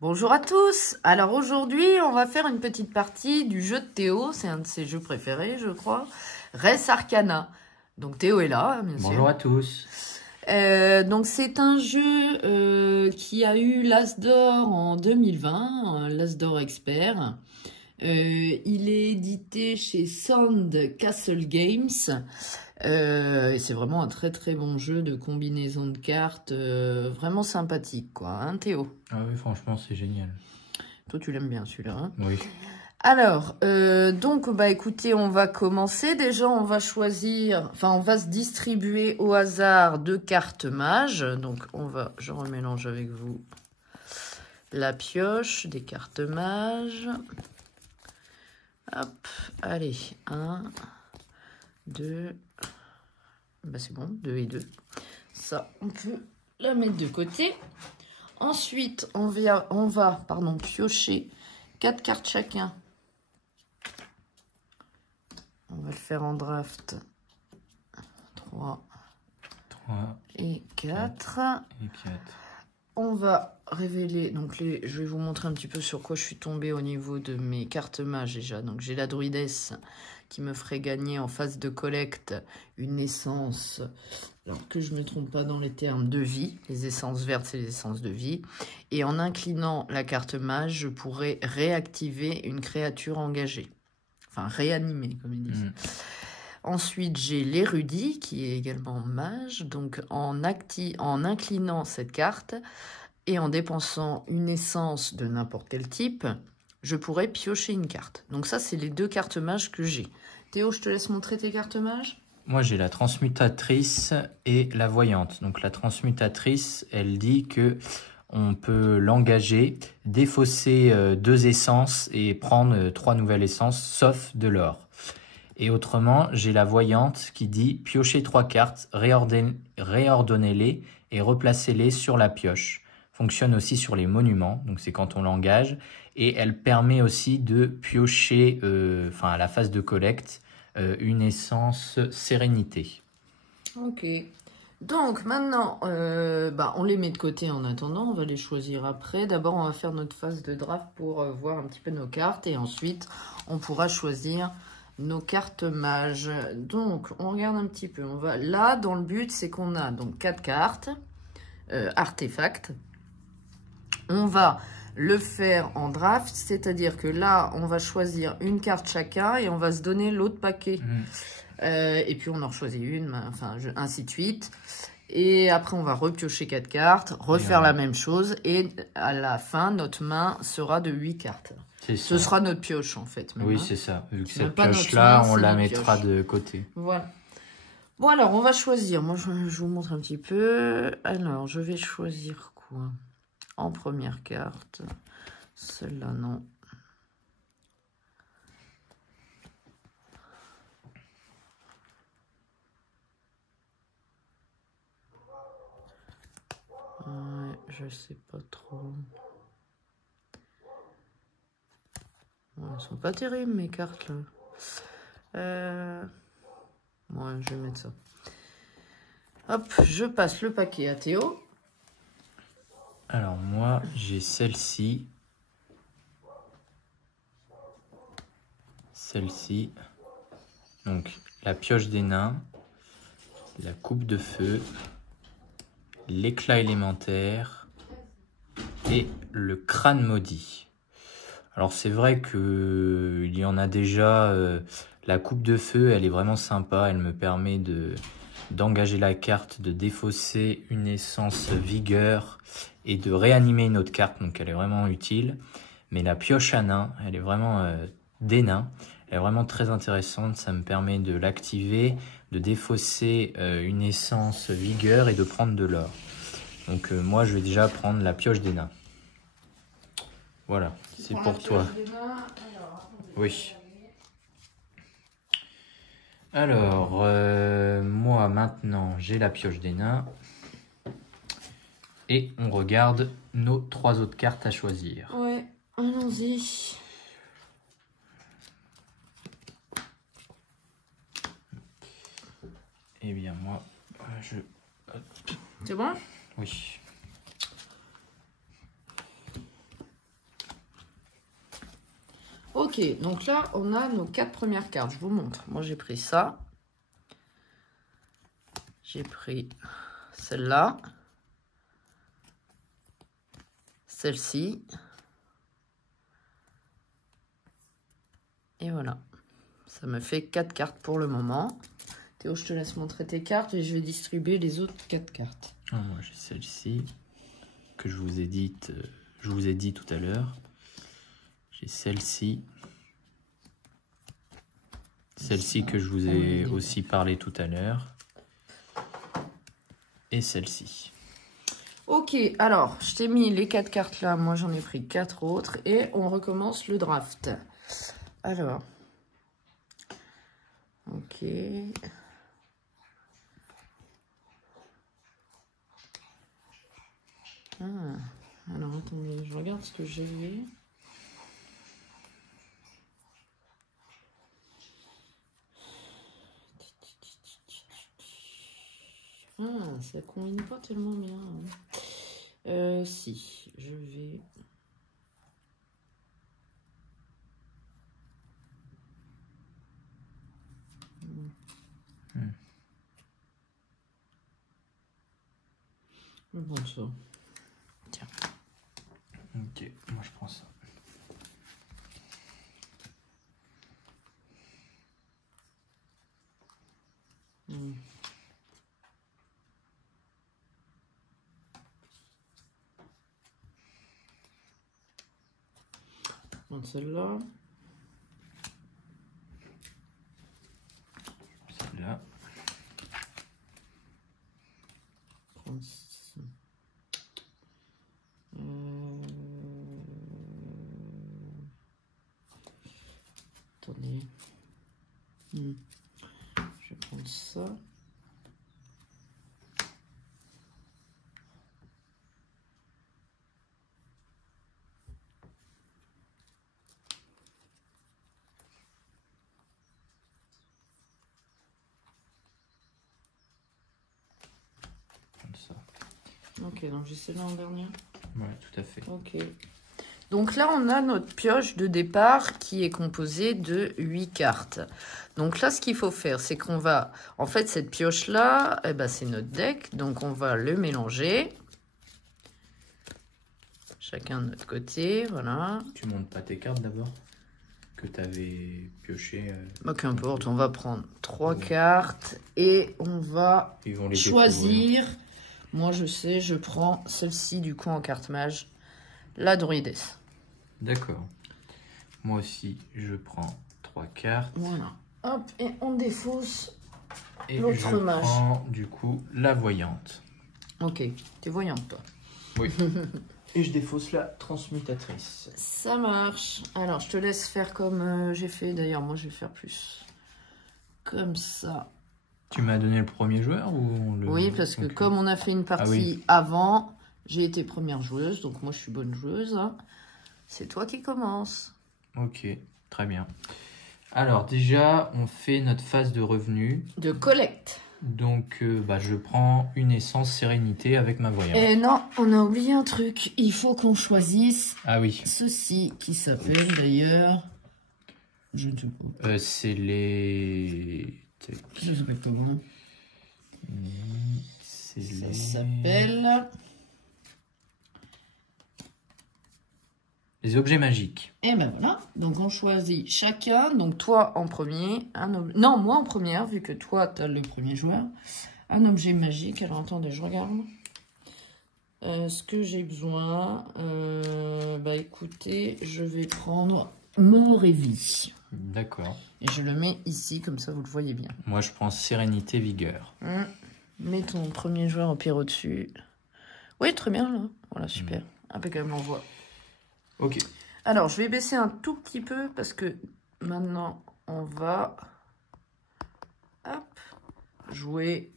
Bonjour à tous. Alors aujourd'hui, on va faire une petite partie du jeu de Théo. C'est un de ses jeux préférés, je crois. Res Arcana. Donc Théo est là, bien sûr. Bonjour à tous. Donc c'est un jeu qui a eu l'As d'or en 2020, l'As d'or expert. Il est édité chez Sand Castle Games. Et c'est vraiment un très très bon jeu de combinaison de cartes, vraiment sympathique quoi, hein Théo? Ah oui, franchement, c'est génial. Toi tu l'aimes bien celui-là, hein? Oui. Alors, donc bah écoutez, on va commencer. Déjà on va choisir, enfin on va se distribuer au hasard 2 cartes mages. Donc je remélange avec vous la pioche des cartes mages. Hop, allez, 1, 2... Bah c'est bon, 2 et 2. Ça, on peut la mettre de côté. Ensuite, on va piocher 4 cartes chacun. On va le faire en draft. 3 et 4. Et 4. On va révéler, donc je vais vous montrer un petit peu sur quoi je suis tombée au niveau de mes cartes mages déjà. Donc j'ai la druidesse qui me ferait gagner en phase de collecte une essence, alors que je ne me trompe pas dans les termes de vie. Les essences vertes, c'est les essences de vie. Et en inclinant la carte mage, je pourrais réactiver une créature engagée. Enfin, réanimer, comme ils disent. Ensuite, j'ai l'érudit, qui est également mage. Donc, en inclinant cette carte et en dépensant une essence de n'importe quel type, je pourrais piocher une carte. Donc ça, c'est les 2 cartes mages que j'ai. Théo, je te laisse montrer tes cartes mages. Moi, j'ai la transmutatrice et la voyante. Donc, la transmutatrice, elle dit que on peut l'engager, défausser 2 essences et prendre 3 nouvelles essences, sauf de l'or. Et autrement, j'ai la voyante qui dit piocher 3 cartes, réordonnez-les et replacez-les sur la pioche. Fonctionne aussi sur les monuments, donc c'est quand on l'engage. Et elle permet aussi de piocher, à la phase de collecte, une essence sérénité. Ok. Donc maintenant, on les met de côté en attendant, on va les choisir après. D'abord, on va faire notre phase de draft pour voir un petit peu nos cartes. Et ensuite, on pourra choisir nos cartes mages. Donc, on regarde un petit peu. On va là, dans le but, c'est qu'on a donc 4 cartes, artefacts. On va le faire en draft, c'est-à-dire que là, on va choisir une carte chacun et on va se donner l'autre paquet. Et puis, on en choisit une, ainsi de suite. Et après, on va repiocher 4 cartes, refaire la même chose. Et à la fin, notre main sera de 8 cartes. Ce sera notre pioche, en fait. Même, oui, hein. c'est ça. Vu que C'est cette pas notre pioche-là, main, on c'est la notre mettra pioche. de côté. Voilà. Bon, alors, on va choisir. Moi, je vous montre un petit peu. Alors, je vais choisir quoi? En première carte. Celle-là, non. Ouais, je sais pas trop. Ouais, elles sont pas terribles, mes cartes, là. Ouais, je vais mettre ça. Hop, je passe le paquet à Théo. Alors, moi, j'ai celle-ci. Celle-ci. Donc, la pioche des nains, la coupe de feu, l'éclat élémentaire et le crâne maudit. Alors, c'est vrai que il y en a déjà. La coupe de feu, elle est vraiment sympa. Elle me permet d'engager la carte, de défausser une essence vigueur et de réanimer une autre carte. Donc, elle est vraiment utile. Mais la pioche à nains, elle est vraiment des nains. Elle est vraiment très intéressante. Ça me permet de l'activer, de défausser une essence vigueur et de prendre de l'or. Donc moi, je vais déjà prendre la pioche des nains. Voilà, c'est pour toi. Oui. Alors, moi maintenant, j'ai la pioche des nains. Et on regarde nos 3 autres cartes à choisir. Ouais, allons-y. Eh bien, moi, C'est bon? Oui. Ok, donc là, on a nos 4 premières cartes. Je vous montre. Moi, j'ai pris ça. J'ai pris celle-là. Celle-ci. Et voilà. Ça me fait 4 cartes pour le moment. Théo, je te laisse montrer tes cartes et je vais distribuer les autres 4 cartes. Moi, j'ai celle-ci que je vous ai dit tout à l'heure. J'ai celle-ci. Celle-ci que je vous ai aussi parlé tout à l'heure. Et celle-ci. Ok, alors, je t'ai mis les 4 cartes là. Moi, j'en ai pris 4 autres. Et on recommence le draft. Alors. Ok. Alors, attendez, je regarde ce que j'ai. Ça combine pas tellement bien. Si, je vais... Je vais prendre ça. Tiens. Ok, moi je prends ça. Donc celle-là. Celle-là. Attendez. Je vais prendre ça. Ok, donc j'ai celle-là en dernier. Ouais, tout à fait. Ok. Donc là, on a notre pioche de départ qui est composée de 8 cartes. Donc là, ce qu'il faut faire, c'est qu'on va... En fait, cette pioche-là, eh ben, c'est notre deck. Donc, on va le mélanger. Chacun de notre côté, voilà. Tu montes pas tes cartes d'abord que tu avais pioché. Bah, qu'importe, on va prendre 3 cartes et on va Ils vont les choisir. Moi, je sais, je prends celle-ci du coup en carte mage, la druidesse. D'accord. Moi aussi, je prends 3 cartes. Voilà. Hop, et on défausse Et l'autre je mage. prends du coup la voyante. Ok, t'es voyante toi. Oui. Et je défausse la transmutatrice. Ça marche. Alors, je te laisse faire comme j'ai fait. D'ailleurs, moi, je vais faire plus. Comme ça. Tu m'as donné le premier joueur ou le... Oui, parce que Okay. comme on a fait une partie avant, j'ai été première joueuse. Donc, moi, je suis bonne joueuse. C'est toi qui commence. Ok, très bien. Alors, déjà, on fait notre phase de revenu. De collecte. Donc, je prends une essence sérénité avec ma voyante. Et non, on a oublié un truc. Il faut qu'on choisisse oui. ceci qui s'appelle d'ailleurs... Je ne sais pas. C'est les... Je sais pas comment. Ça s'appelle... les objets magiques. Et ben voilà. Donc on choisit chacun. Donc toi en premier. Non, moi en première, vu que toi tu as le premier joueur. Un objet magique. Alors attendez, je regarde. Ce que j'ai besoin. Écoutez, je vais prendre mort et vie. D'accord. Et je le mets ici, comme ça vous le voyez bien. Moi je prends sérénité vigueur. Mets ton premier joueur au pire au-dessus. Oui, très bien là. Voilà, super. Impeccable, on voit. Ok. Alors, je vais baisser un tout petit peu parce que maintenant, on va jouer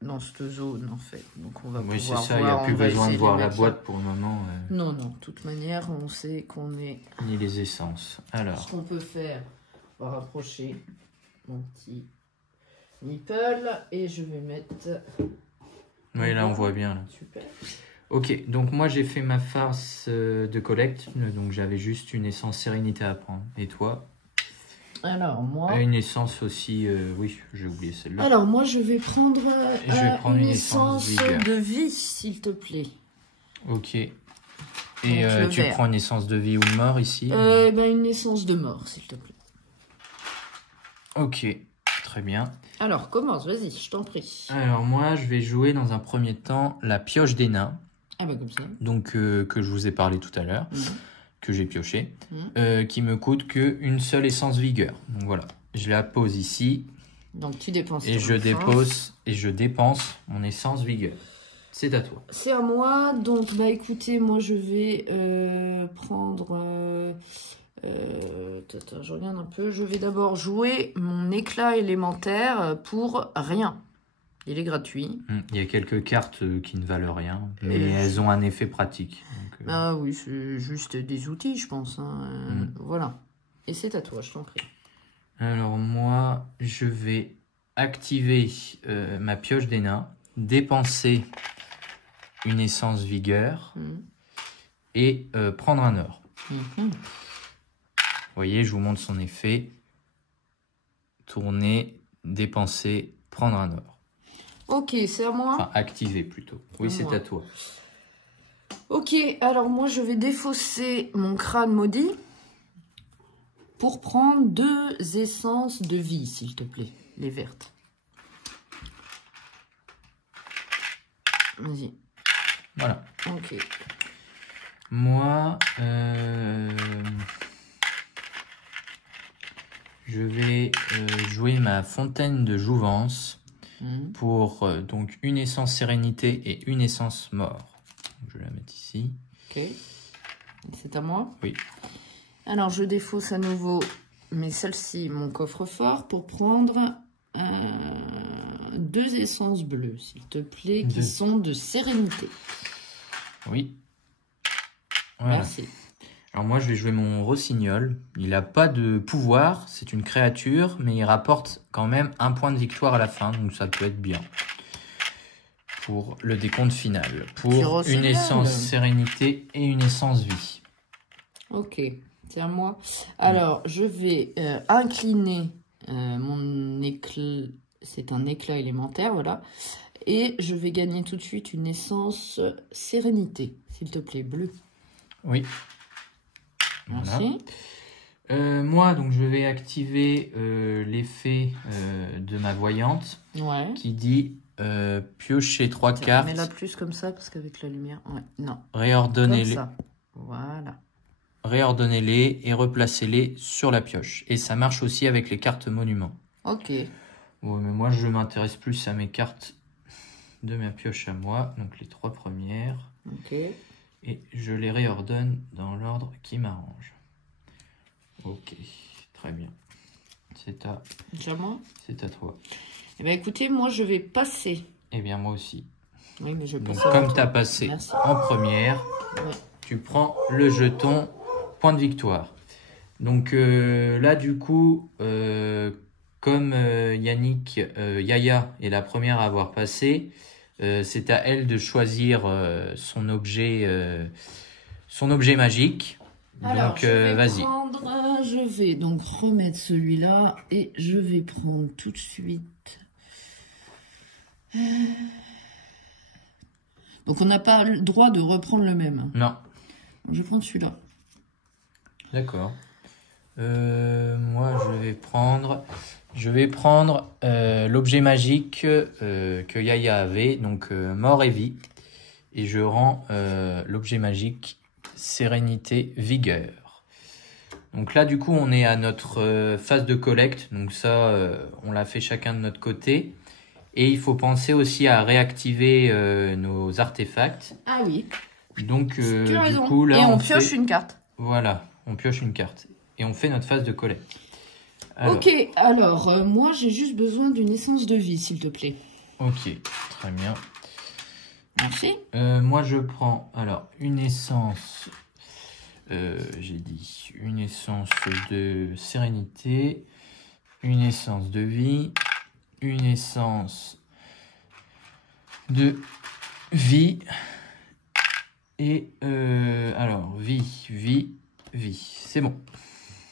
dans cette zone, en fait. Donc, on va oui, c'est pouvoir ça, il n'y a plus besoin de voir la boîte pour le moment. Non, non, de toute manière, on sait qu'on est... Ni les essences. Alors. Ce qu'on peut faire, on va rapprocher mon petit nipple et je vais mettre... Oui, là, on voit bien. Là. Super. Ok, donc moi j'ai fait ma farce de collecte, donc j'avais juste une essence sérénité à prendre. Et toi? Alors, moi... Une essence aussi, oui, j'ai oublié celle-là. Alors, moi, je vais prendre, Je vais prendre une essence vigueur. de vie, s'il te plaît. Ok. Et tu vert. prends une essence de vie ou de mort ici? Une essence de mort, s'il te plaît. Ok, très bien. Alors, commence, vas-y, je t'en prie. Alors moi, je vais jouer dans un premier temps la pioche des nains. Ah bah comme ça. Donc, que je vous ai parlé tout à l'heure, que j'ai pioché, qui me coûte qu'une seule essence vigueur. Donc voilà, je la pose ici. Donc tu dépenses et je dépense mon essence vigueur. C'est à toi. C'est à moi. Donc bah écoutez, moi je vais prendre... attends, je regarde un peu. Je vais d'abord jouer mon éclat élémentaire pour rien. Il est gratuit. Il y a quelques cartes qui ne valent rien, mais elles ont un effet pratique. Donc, ah oui, c'est juste des outils, je pense. Hein. Voilà. Et c'est à toi, je t'en prie. Alors moi, je vais activer ma pioche des nains, dépenser une essence vigueur et prendre un or. Vous voyez, je vous montre son effet. Tourner, dépenser, prendre un or. Ok, c'est à moi. Enfin, activer plutôt. Oui, c'est à toi. Ok, alors moi je vais défausser mon crâne maudit pour prendre 2 essences de vie, s'il te plaît, les vertes. Vas-y. Voilà. Ok. Moi, je vais jouer ma fontaine de jouvence pour donc une essence sérénité et une essence mort. Donc, je vais la mettre ici. Ok. C'est à moi? Oui. Alors, je défausse à nouveau, mais celle-ci, mon coffre-fort, pour prendre 2 essences bleues, s'il te plaît, qui sont de sérénité. Oui. Voilà. Merci. Alors moi, je vais jouer mon rossignol. Il n'a pas de pouvoir, c'est une créature, mais il rapporte quand même un point de victoire à la fin, donc ça peut être bien. Pour le décompte final. Pour une essence sérénité et une essence vie. Ok, c'est à moi. Alors, je vais incliner mon éclat. C'est un éclat élémentaire, voilà. Et je vais gagner tout de suite une essence sérénité, s'il te plaît, bleu. Oui. Merci. Voilà. Moi, donc, je vais activer l'effet de ma voyante qui dit piocher 3 cartes. Mets-la plus comme ça parce qu'avec la lumière. Ouais, non. Réordonnez-les. Voilà. Réordonnez-les et replacez-les sur la pioche. Et ça marche aussi avec les cartes monuments. Ok. Bon, mais moi, je m'intéresse plus à mes cartes de ma pioche à moi. Donc, les 3 premières. Ok. Et je les réordonne dans l'ordre qui m'arrange. Ok, très bien. C'est à moi. C'est à toi. Eh bien, écoutez, moi, je vais passer. Eh bien, moi aussi. Oui, mais je vais donc, comme tu as passé en première, tu prends le jeton point de victoire. Donc là, du coup, comme Yannick, Yaya est la première à avoir passé, c'est à elle de choisir son objet magique. Alors, donc, vas-y. Je vais donc remettre celui-là et je vais prendre tout de suite. Donc, on n'a pas le droit de reprendre le même. Non. Donc, je vais prendre celui-là. D'accord. Moi, je vais prendre l'objet magique que Yaya avait, donc mort et vie. Et je rends l'objet magique sérénité, vigueur. Donc là, du coup, on est à notre phase de collecte. Donc ça, on l'a fait chacun de notre côté. Et il faut penser aussi à réactiver nos artefacts. Ah oui. Donc, du coup, là, et on pioche une carte. Voilà, on pioche une carte. Et on fait notre phase de collecte. Alors. Ok, alors, moi, j'ai juste besoin d'une essence de vie, s'il te plaît. Ok, très bien. Merci. Moi, je prends alors une essence, j'ai dit une essence de sérénité, une essence de vie, une essence de vie Et alors, vie. C'est bon.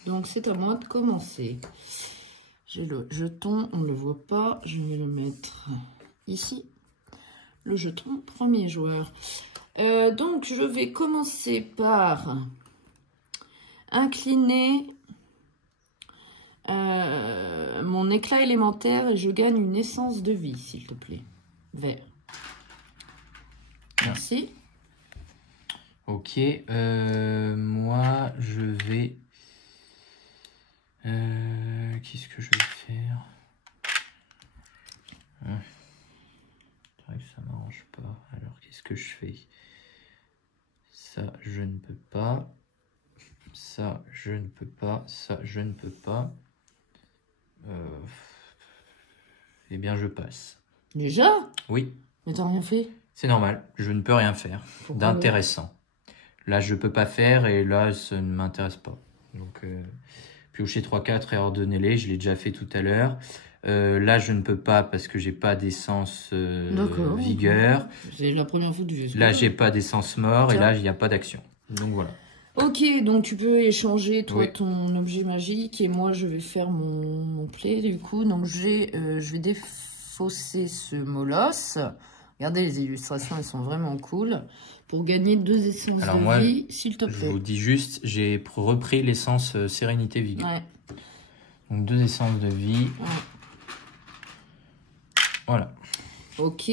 Donc, c'est à moi de commencer. J'ai le jeton, on ne le voit pas. Je vais le mettre ici. Le jeton, premier joueur. Donc, je vais commencer par incliner mon éclat élémentaire et je gagne une essence de vie, s'il te plaît. Vert. Merci. Ok, moi je vais... Qu'est-ce que je vais faire? C'est vrai que ça m'arrange pas. Alors qu'est-ce que je fais? Ça je ne peux pas. Ça je ne peux pas. Ça je ne peux pas. Eh bien je passe. Déjà? Oui. Mais t'as rien fait? C'est normal, je ne peux rien faire d'intéressant. Là, je peux pas faire et là, ça ne m'intéresse pas. Donc, piocher 3-4 et ordonnez-les, je l'ai déjà fait tout à l'heure. Là, je ne peux pas parce que j'ai pas d'essence vigueur. C'est la première fois que tu fais ça. Là, j'ai pas d'essence mort et là, il n'y a pas d'action. Donc, voilà. Ok, donc tu peux échanger, toi, Oui. ton objet magique et moi, je vais faire mon play, du coup. Donc, je vais défausser ce molosse. Regardez, les illustrations, elles sont vraiment cool. Pour gagner 2 essences de vie, s'il te plaît. Je vous dis juste, j'ai repris l'essence sérénité vigueur. Ouais. Donc 2 essences de vie. Ouais. Voilà. Ok.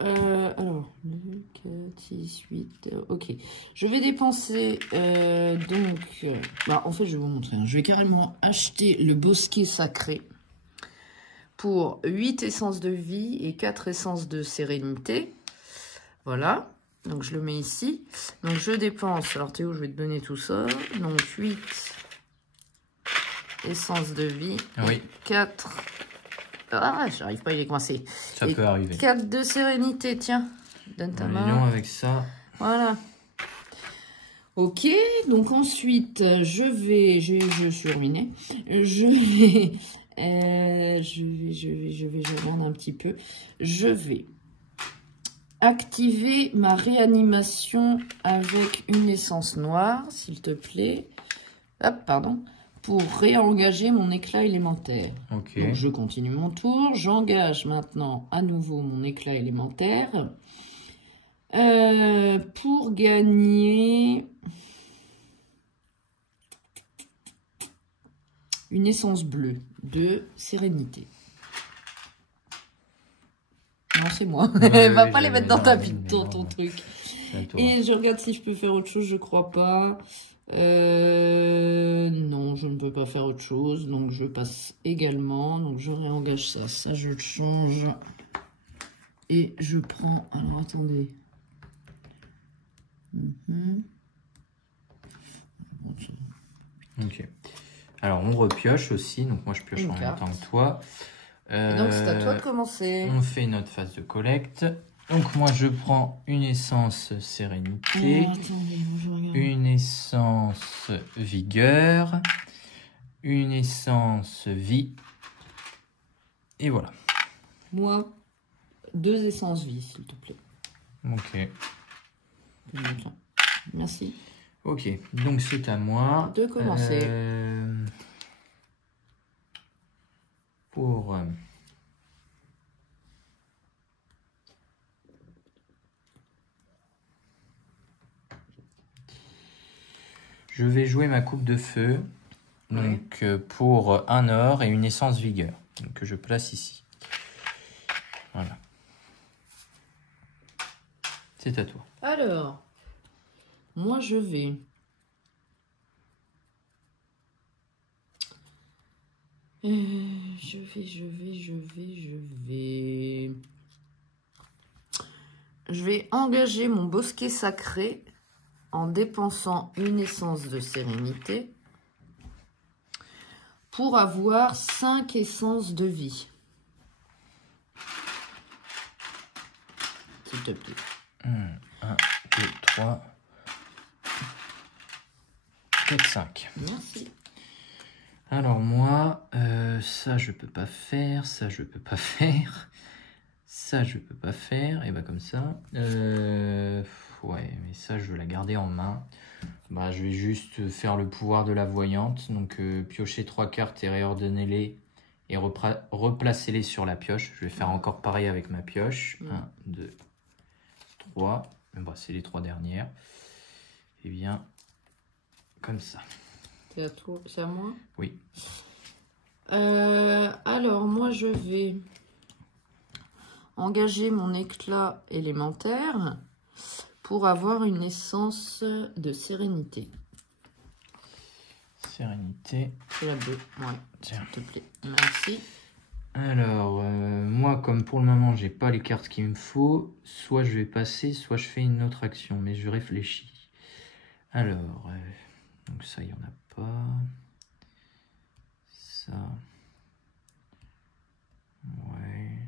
Alors, 2, 4, 6, 8. Ok. Je vais dépenser en fait, je vais vous montrer. Je vais carrément acheter le bosquet sacré pour 8 essences de vie et 4 essences de sérénité. Voilà. Donc, je le mets ici. Donc, je dépense. Alors, Théo, je vais te donner tout ça. Donc, 8 essences de vie. Oui. Et 4... Ah, j'arrive pas, il est coincé. Ça peut arriver. 4 de sérénité, tiens. Donne ta main. Avec ça. Voilà. Ok, donc ensuite, je suis ruinée. Je regarde un petit peu. Je vais activer ma réanimation avec une essence noire, s'il te plaît. Hop, pardon. Pour réengager mon éclat élémentaire. Ok. Donc, je continue mon tour. J'engage maintenant à nouveau mon éclat élémentaire. Pour gagner une essence bleue de sérénité. Non, c'est moi. Va pas les mettre dans ton truc. Et je regarde si je peux faire autre chose. Je crois pas. Non, je ne peux pas faire autre chose. Donc, je passe également. Donc, je réengage ça. Ça, je le change. Et je prends... Alors, attendez. Ok. Alors, on repioche aussi. Donc, moi, je pioche en même temps que toi. Donc, c'est à toi de commencer. On fait notre phase de collecte. Donc, moi, je prends une essence sérénité. Une essence vigueur. Une essence vie. Et voilà. Moi, 2 essences vie, s'il te plaît. Ok. Merci. Ok, donc c'est à moi de commencer. Pour je vais jouer ma coupe de feu, donc pour 1 or et une essence vigueur, donc, que je place ici. Voilà. C'est à toi. Alors, moi je vais... Je vais engager mon bosquet sacré en dépensant une essence de sérénité pour avoir 5 essences de vie. S'il te plaît. 1, 2, 3, 4, 5. Merci. Alors moi, ça je peux pas faire, ça je peux pas faire, ça je peux pas faire, et bah comme ça. Ouais, mais ça, je veux la garder en main. Bah, je vais juste faire le pouvoir de la voyante. Donc, piocher 3 cartes et réordonner-les et replacer-les sur la pioche. Je vais faire encore pareil avec ma pioche. 1, 2, 3. Bah, c'est les 3 dernières. Et bien, comme ça. C'est à toi, c'est à moi? Oui. Alors, moi, je vais engager mon éclat élémentaire pour avoir une essence de sérénité. Sérénité. C'est la 2, ouais, Tiens. s'il te plaît. Merci. Alors, moi, comme pour le moment, j'ai pas les cartes qu'il me faut, soit je vais passer, soit je fais une autre action, mais je réfléchis. Alors, donc ça, il n'y en a pas. Ça. Ouais.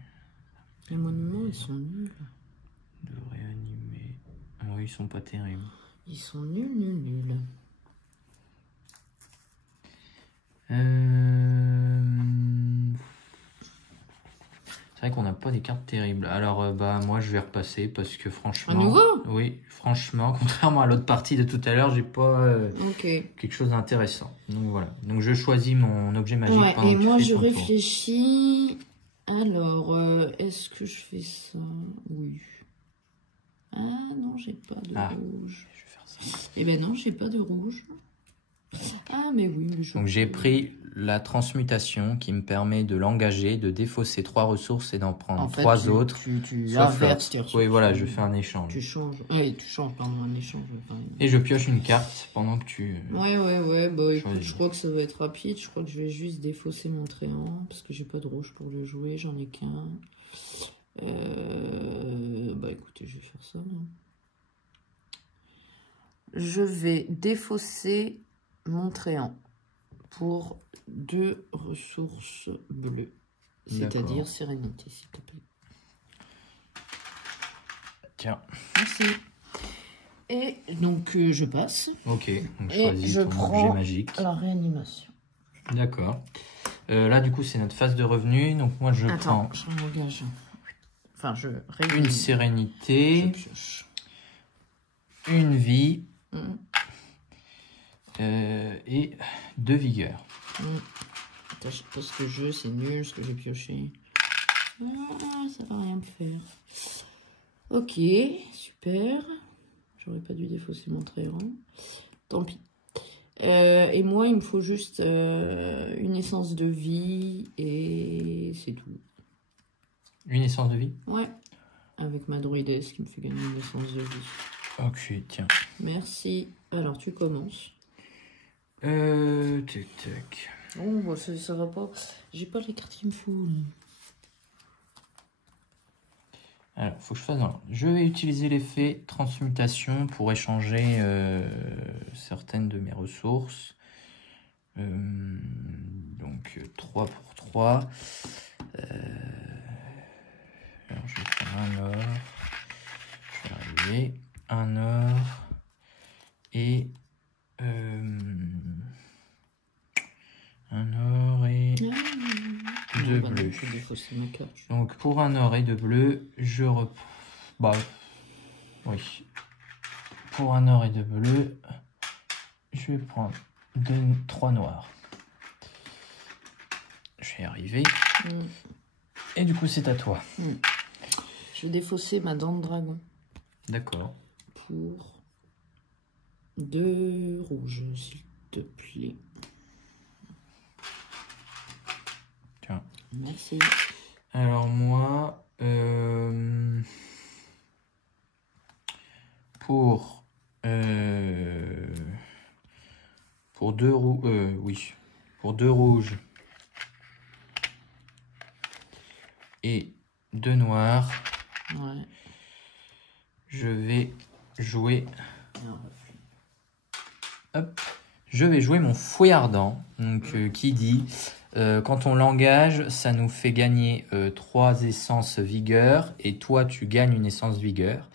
Les monuments, ils sont nuls. De réanimer. Oui, ils sont pas terribles. Ils sont nuls, nuls, nuls. C'est vrai qu'on n'a pas des cartes terribles. Alors, bah, moi, je vais repasser parce que franchement... À nouveau? Oui, franchement, contrairement à l'autre partie de tout à l'heure, j'ai pas Ok. quelque chose d'intéressant. Donc, voilà. Donc, je choisis mon objet magique. Ouais, pendant et que tu moi, fais je ton tour. réfléchis. Alors, est-ce que je fais ça? Oui. Ah non, j'ai pas de rouge. Je vais faire ça. Eh ben non, j'ai pas de rouge. Ah, mais oui. Mais Donc, j'ai pris la transmutation qui me permet de l'engager, de défausser 3 ressources et d'en prendre En fait, 3 autres. Tu sauf inverses tes l'autre. ressources. Oui, voilà, je fais un échange. Tu changes. Oui, tu changes, pardon, un échange. Enfin, Et je pioche une carte pendant que tu... Ouais. Bah écoute, choisis. je crois que ça va être rapide. Je crois que je vais juste défausser mon tréant parce que j'ai pas de rouge pour le jouer. J'en ai qu'un. Bah écoutez, je vais faire ça. Là. Je vais défausser mon tréant pour 2 ressources bleues. C'est-à-dire sérénité, s'il te plaît. Tiens. Merci. Et donc, je passe. Ok, donc Et choisis je ton prends objet magique. la réanimation. D'accord. Là, du coup, c'est notre phase de revenu. Donc, moi, je Attends, prends je m'engage. Enfin, je une réanime. sérénité, Je pioche. une vie Mm. et 2 vigueur. Attends, parce que c'est nul ce que j'ai pioché. Ah, ça va rien me faire. Ok, super. J'aurais pas dû défausser mon tréant. Tant pis. Et moi, il me faut juste une essence de vie et c'est tout. Une essence de vie? Ouais. Avec ma druidesse qui me fait gagner une essence de vie. Ok, tiens. Merci. Alors, tu commences. Tac, tac. Oh, bah, ça va pas. J'ai pas les cartes qu'il me faut. Alors, faut que je fasse dans l'ordre. Je vais utiliser l'effet transmutation pour échanger certaines de mes ressources. Donc, 3 pour 3. Alors, je vais prendre un or. Je vais arriver. Un or. Et... un or et... deux bleus. Donc pour un or et 2 bleus, je reprends. Bah, oui. Pour un or et 2 bleus, je vais prendre 3 noirs. Je vais y arriver. Et du coup, c'est à toi. Je vais défausser ma dent de dragon. D'accord. Pour 2 rouges, s'il te plaît. Tiens. Merci. Alors moi, pour 2 rouges, oui, pour 2 rouges et 2 noirs, Ouais. je vais jouer, hop, je vais jouer mon fouet ardent, donc qui dit... quand on l'engage, ça nous fait gagner 3 essences vigueur et toi tu gagnes une essence vigueur.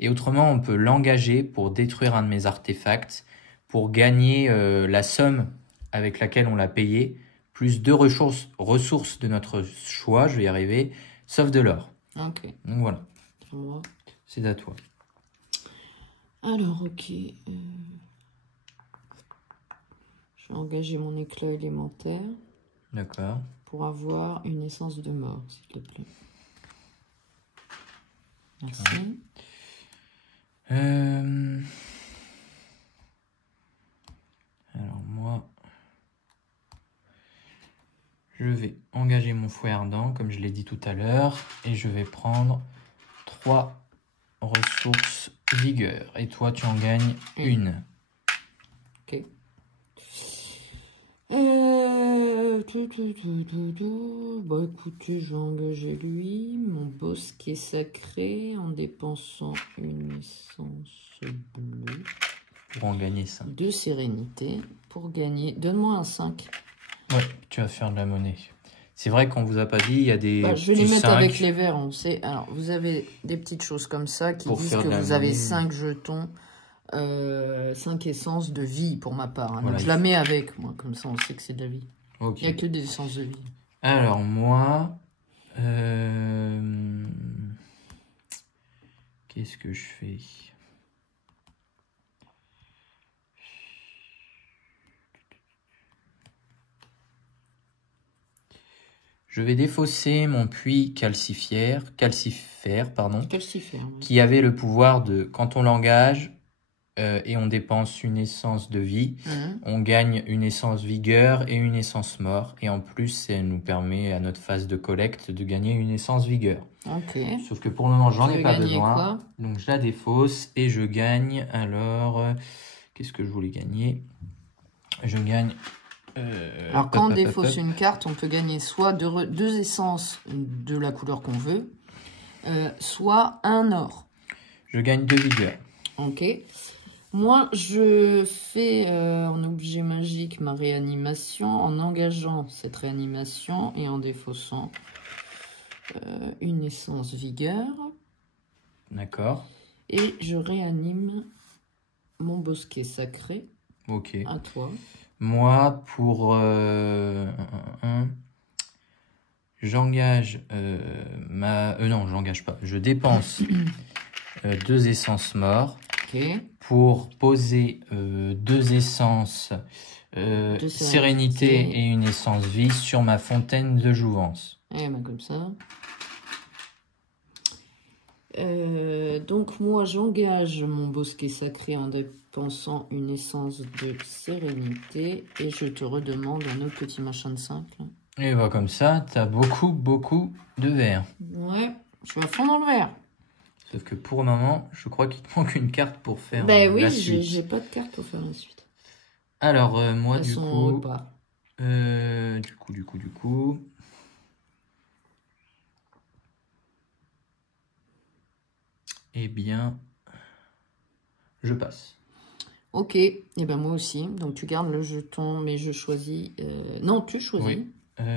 Et autrement, on peut l'engager pour détruire un de mes artefacts, pour gagner la somme avec laquelle on l'a payé, plus 2 ressources de notre choix, je vais y arriver, sauf de l'or. Ok. Donc voilà, Moi. c'est à toi. Alors, ok. Je vais engager mon éclat élémentaire. D'accord. Pour avoir une essence de mort, s'il te plaît. Merci. Alors moi, je vais engager mon fouet ardent, comme je l'ai dit tout à l'heure, et je vais prendre 3 ressources vigueur. Et toi, tu en gagnes une. Ok. Bon, écoutez, je vais engager lui, mon bosquet sacré, en dépensant une essence bleue. Pour en gagner 5. De sérénité, pour gagner. Donne-moi un 5. Ouais, tu vas faire de la monnaie. C'est vrai qu'on vous a pas dit, il y a des je vais les petits mettre 5. avec les verres, on sait. Alors, vous avez des petites choses comme ça qui disent que vous avez 5 jetons, 5 essences de vie pour ma part. Hein. Voilà, donc, je la mets avec, moi, comme ça on sait que c'est de la vie. Okay. Il n'y a que des essences de vie. Alors, moi, qu'est-ce que je fais? Je vais défausser mon puits calcifère, oui. Qui avait le pouvoir de, quand on l'engage et on dépense une essence de vie, on gagne une essence vigueur et une essence mort. Et en plus, elle nous permet à notre phase de collecte de gagner une essence vigueur. Ok. Sauf que pour le moment, j'en ai pas besoin. Quoi? Donc je la défausse et je gagne. Alors, qu'est-ce que je voulais gagner? Je gagne... Alors quand on défausse une carte, on peut gagner soit 2 essences de la couleur qu'on veut, soit un or. Je gagne 2 vigueur. Ok. Moi, je fais en objet magique ma réanimation en engageant cette réanimation et en défaussant une essence vigueur. D'accord. Et je réanime mon bosquet sacré. Ok. À toi. Moi, pour... j'engage ma... non, j'engage pas. Je dépense 2 essences morts pour poser 2 essences sérénité et une essence vie sur ma fontaine de jouvence. Et ben comme ça. Donc moi j'engage mon bosquet sacré en dépensant une essence de sérénité et je te redemande un autre petit machin de 5. Et bah comme ça, t'as beaucoup de verre. Ouais, je suis à fond dans le verre. Sauf que pour le moment, je crois qu'il te manque une carte pour faire oui, la suite. J'ai pas de carte pour faire la suite. Alors moi du coup, du coup. Eh bien, je passe. Ok, et ben moi aussi. Donc tu gardes le jeton, mais je choisis... Non, tu choisis. Oui.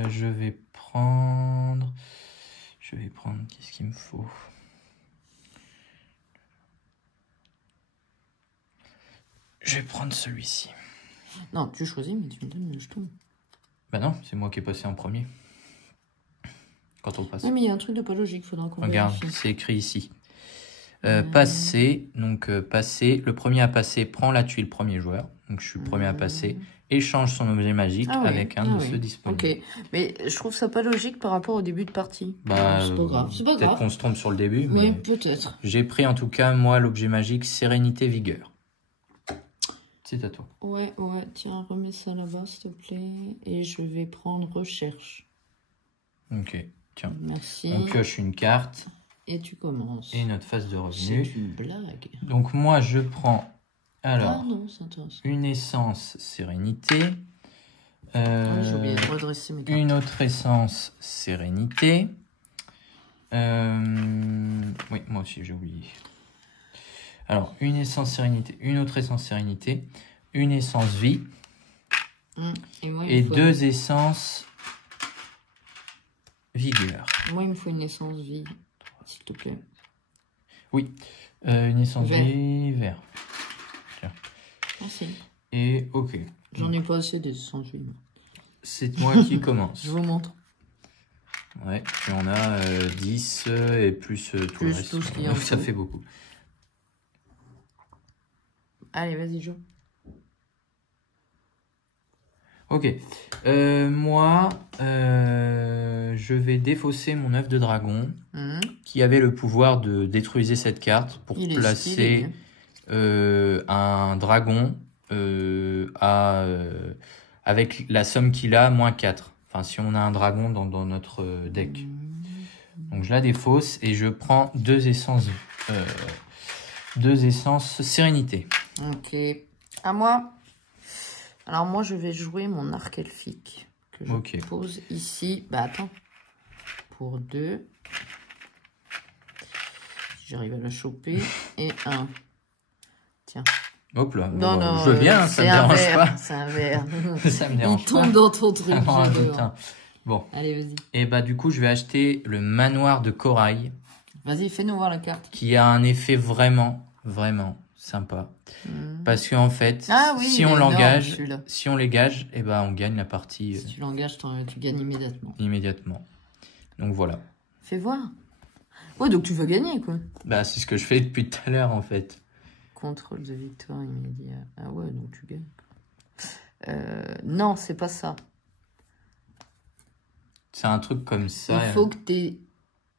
Je vais prendre... Qu'est-ce qu'il me faut? Je vais prendre celui-ci. Non, tu choisis, mais tu me donnes le jeton. Bah non, c'est moi qui ai passé en premier. Quand on passe. Oui, mais il y a un truc de pas logique, faudra qu'on regarde, c'est écrit ici. Passer, donc passer. Le premier à passer prend la tuile premier joueur. Donc je suis le premier à passer. Échange son objet magique avec un de ceux disponibles. Ok, mais je trouve ça pas logique par rapport au début de partie. Bah, c'est pas grave. C'est pas grave. Peut-être qu'on se trompe sur le début. Mais peut-être. J'ai pris en tout cas, moi, l'objet magique sérénité vigueur. C'est à toi. Ouais, tiens, remets ça là-bas, s'il te plaît. Et je vais prendre recherche. Ok, tiens. Merci. On pioche une carte. Et tu commences. Et notre phase de revenu. C'est une blague. Donc moi, je prends alors une essence sérénité. J'ai oublié de redresser mes cartes. Une autre essence sérénité. Oui, moi aussi, j'ai oublié. Alors, une essence sérénité, une autre essence sérénité, une essence vie et 2 essences vigueur. Moi, il me faut une essence vie, s'il te plaît. Oui, une essence vie vert. Tiens. Merci. Et ok. J'en ai pas assez des essences vie. C'est moi qui commence. Je vous montre. Ouais, tu en as 10 et plus tout le reste. Tout ce qu'il y a ça fait beaucoup. Allez, vas-y, joue. Ok. Moi, je vais défausser mon œuf de dragon qui avait le pouvoir de détruire cette carte pour placer un dragon avec la somme qu'il a, moins 4. Enfin, si on a un dragon dans notre deck. Donc, je la défausse et je prends 2 essences sérénité. Ok. À moi. Alors, moi, je vais jouer mon arc elfique que je pose ici. Bah, attends. Pour 2. Si j'arrive à la choper. Et 1. Tiens. Hop là. Non, bon, non. Je veux bien, ça me dérange pas. C'est un verre. Ça me dérange pas. Il tombe dans ton truc. Bon. Allez, vas-y. Et bah, du coup, je vais acheter le manoir de corail. Vas-y, fais-nous voir la carte. Qui a un effet vraiment sympa. Parce qu'en fait, si on l'engage, et ben on gagne la partie. Si tu l'engages, tu gagnes immédiatement. Immédiatement. Donc voilà. Fais voir. Ouais, donc tu veux gagner, quoi. Bah, c'est ce que je fais depuis tout à l'heure, en fait. Contrôle de victoire immédiat. Ah ouais, donc tu gagnes. Non, c'est pas ça. C'est un truc comme ça. Il faut que t'aies...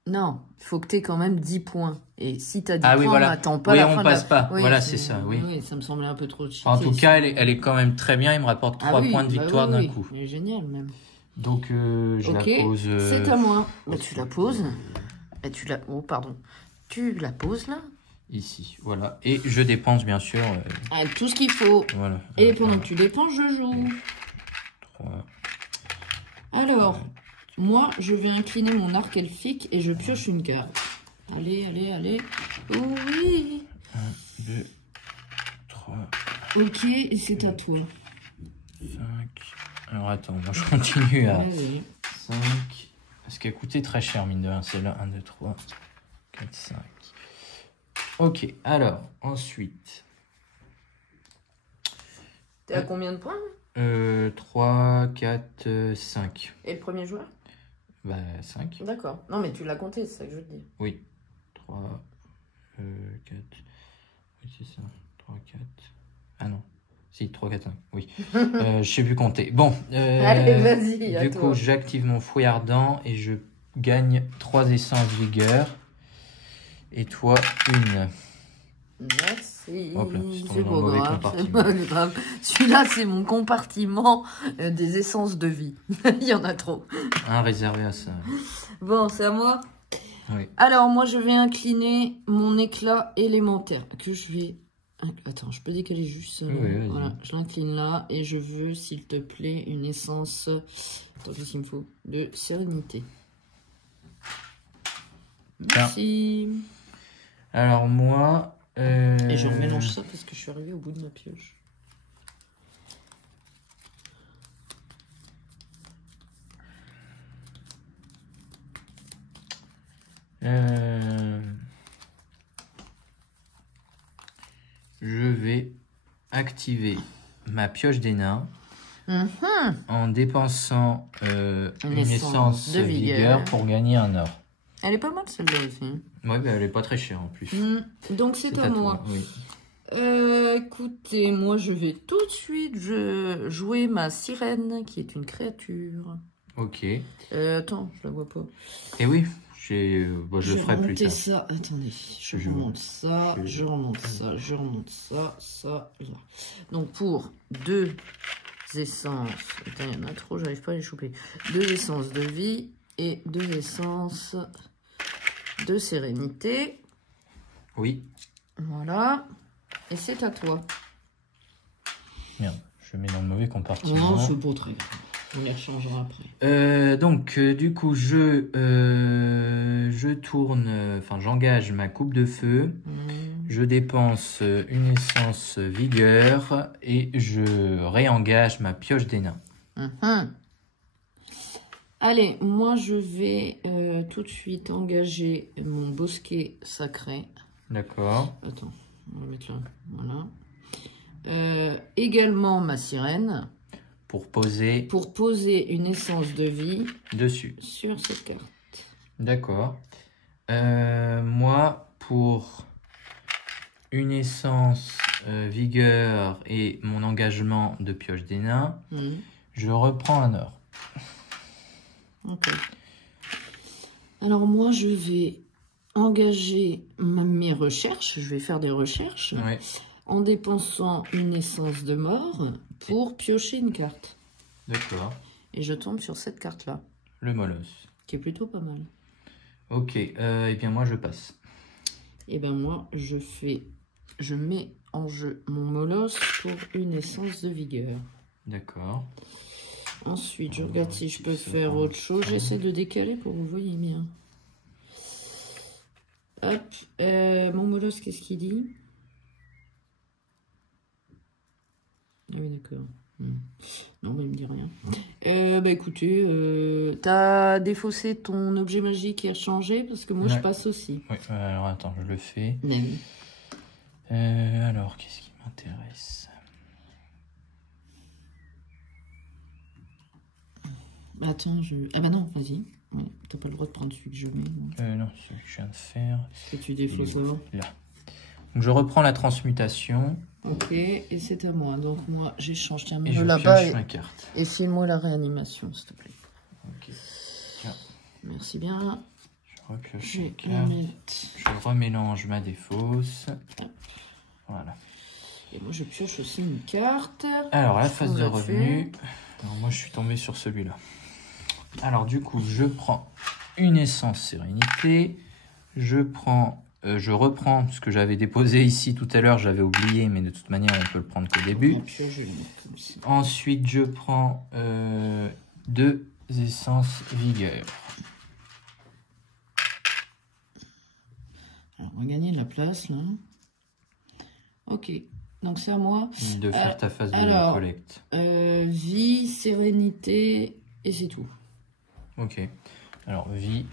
Non, il faut que tu aies quand même 10 points. Et si tu as 10 points, voilà. on n'attend pas la fin on passe pas. Oui, voilà, c'est ça, oui. Oui, ça me semblait un peu trop cheaté. En tout cas, elle est quand même très bien. Il me rapporte 3 points de victoire d'un coup. Elle est géniale, même. Donc, je la pose... c'est à moi. Bah, tu la poses. Et tu la... Oh, pardon. Tu la poses, là. Ici, voilà. Et je dépense, bien sûr... Avec tout ce qu'il faut. Voilà. Et pendant que tu dépenses, je joue. 3. Alors... Moi, je vais incliner mon arc elfique et je pioche une carte. Allez, allez, allez. Oui. 1, 2, 3. Ok, et c'est à toi. 5. Alors attends, moi je continue à 5. Parce qu'elle coûtait très cher, mine de rien. Celle-là, 1, 2, 3, 4, 5. Ok, alors, ensuite. T'es à combien de points? 3, 4, 5. Et le premier joueur? Bah, 5. D'accord. Non, mais tu l'as compté, c'est ça que je veux te dire. Oui. 3, 4. Oui, c'est ça. 3, 4. Ah non. Si, 3, 4, 5. Oui. Je sais plus compter. Bon. Allez, vas-y. Du coup, j'active mon fouet ardent et je gagne 3 essences vigueur. Et toi, une. Merci. Hop là, c'est pas grave. Celui-là, c'est mon compartiment des essences de vie. Il y en a trop. Un réservé à ça. Bon, c'est à moi. Oui. Alors, moi, je vais incliner mon éclat élémentaire. Que je vais... Attends, je peux décaler juste... Oui, voilà, je l'incline là. Et je veux, s'il te plaît, une essence... Attends, qu'est-ce qu'il me faut? De sérénité. Merci. Alors, moi... Et je remélange ça parce que je suis arrivée au bout de ma pioche. Je vais activer ma pioche des nains en dépensant une essence de vigueur pour gagner un or. Elle est pas mal celle-là aussi. Ouais, bah, elle est pas très chère en plus. Donc c'est à moi. Toi, oui. Écoutez, moi je vais tout de suite jouer ma sirène qui est une créature. Ok. Attends, je la vois pas. Et oui, je le ferai plus tard. Ça. Attendez, je remonte ça, je remonte ça, je remonte ça, ça, là. Donc pour 2 essences, attends, il y en a trop, j'arrive pas à les choper. 2 essences de vie et 2 essences de sérénité. Oui. Voilà. Et c'est à toi. Merde, je mets dans le mauvais compartiment. Non, c'est beau, très bien. On les rechangera après. Donc, du coup, je tourne, enfin, j'engage ma coupe de feu. Je dépense une essence vigueur et je réengage ma pioche des nains. Allez, moi, je vais tout de suite engager mon bosquet sacré. D'accord. Attends, on va mettre là. Voilà. Également ma sirène. Pour poser une essence de vie dessus sur cette carte. D'accord. Moi, pour une essence vigueur et mon engagement de pioche des nains, Mhm. je reprends un or. Ok. Alors moi, je vais engager mes recherches. Je vais faire des recherches Ouais. en dépensant une essence de mort pour piocher une carte. D'accord. Et je tombe sur cette carte-là, Le molosse. qui est plutôt pas mal. Ok, et bien moi je passe. Et ben moi, je mets en jeu mon molosse pour une essence de vigueur. D'accord. Ensuite, je regarde si je peux faire autre chose. J'essaie de décaler pour que vous voyez bien. Hop, mon molosse, qu'est-ce qu'il dit? Ah oui, d'accord. Non, il me dit rien. Bah écoutez, t'as défaussé ton objet magique et a changé parce que moi je Ouais. passe aussi. Oui, alors attends, je le fais. Même. Alors, qu'est-ce qui m'intéresse? Attends, Ah bah non, vas-y. Ouais, t'as pas le droit de prendre celui que je mets. Non, celui que je viens de faire. Est-ce que tu défausses avant? Là. Donc je reprends la transmutation. Ok, et c'est à moi. Donc moi, j'échange. Tiens, Et je mets-le là-bas pioche ma carte. et file-moi la réanimation, s'il te plaît. Ok. Merci bien. Je repioche Je ma vais carte. mettre... Je remélange ma défausse. Voilà. Et moi, je pioche aussi une carte. Alors, la phase On de l'a revenu. Alors, moi, je suis tombé sur celui-là. Alors, du coup, je prends une essence sérénité. Je reprends ce que j'avais déposé ici tout à l'heure. J'avais oublié, mais de toute manière, on peut le prendre qu'au début. Puis, je vais le mettre comme ça. Ensuite, je prends 2 essences vigueur. Alors, on va gagner de la place, là. Ok, donc c'est à moi. De faire ta phase de alors, collecte. Vie, sérénité, et c'est tout. Ok. Alors, vie,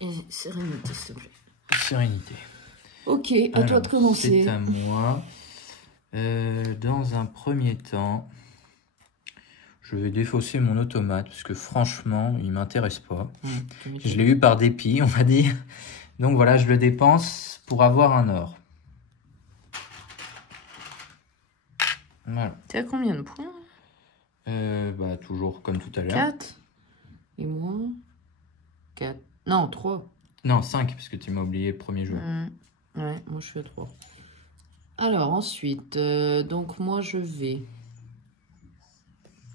Et sérénité, s'il te plaît. sérénité. Ok, à toi de commencer. C'est à moi. Dans un premier temps, je vais défausser mon automate parce que franchement, il m'intéresse pas. Je l'ai eu par dépit, on va dire. Donc voilà, je le dépense pour avoir un or. Voilà. T'es à combien de points? Bah, toujours comme tout à l'heure. 4. Et moi 4. Non, 3. Non, 5, parce que tu m'as oublié le premier jeu. Ouais, moi je suis à 3. Alors ensuite, donc moi je vais...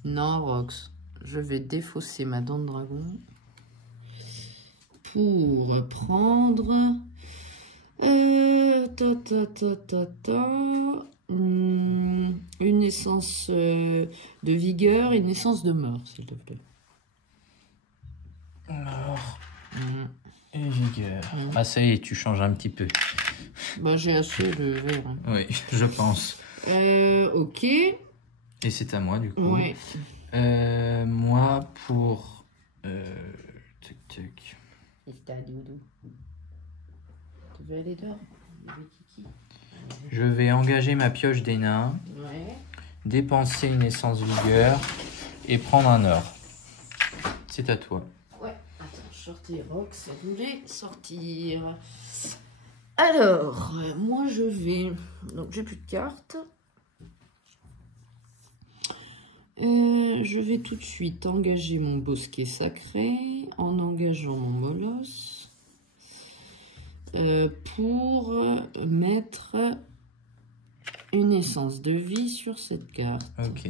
Non, Rox. Je vais défausser ma dent de dragon. Pour prendre... une essence de vigueur et une essence de mort, s'il te plaît. Mort et vigueur. Ah, ça y est, tu changes un petit peu. Bah, j'ai assez de verre. Hein. Oui, je pense. Ok. Et c'est à moi, du coup. Ouais. Moi, pour... Tac, tac. Tu veux aller dehors? Je vais engager ma pioche des nains, Ouais. dépenser une essence vigueur et prendre un or. C'est à toi. Ouais. Attends, sortir Rox, elle voulait sortir. Alors, moi je vais... Donc j'ai plus de cartes. Je vais tout de suite engager mon bosquet sacré en engageant mon molosse. Pour mettre une essence de vie sur cette carte. Ok.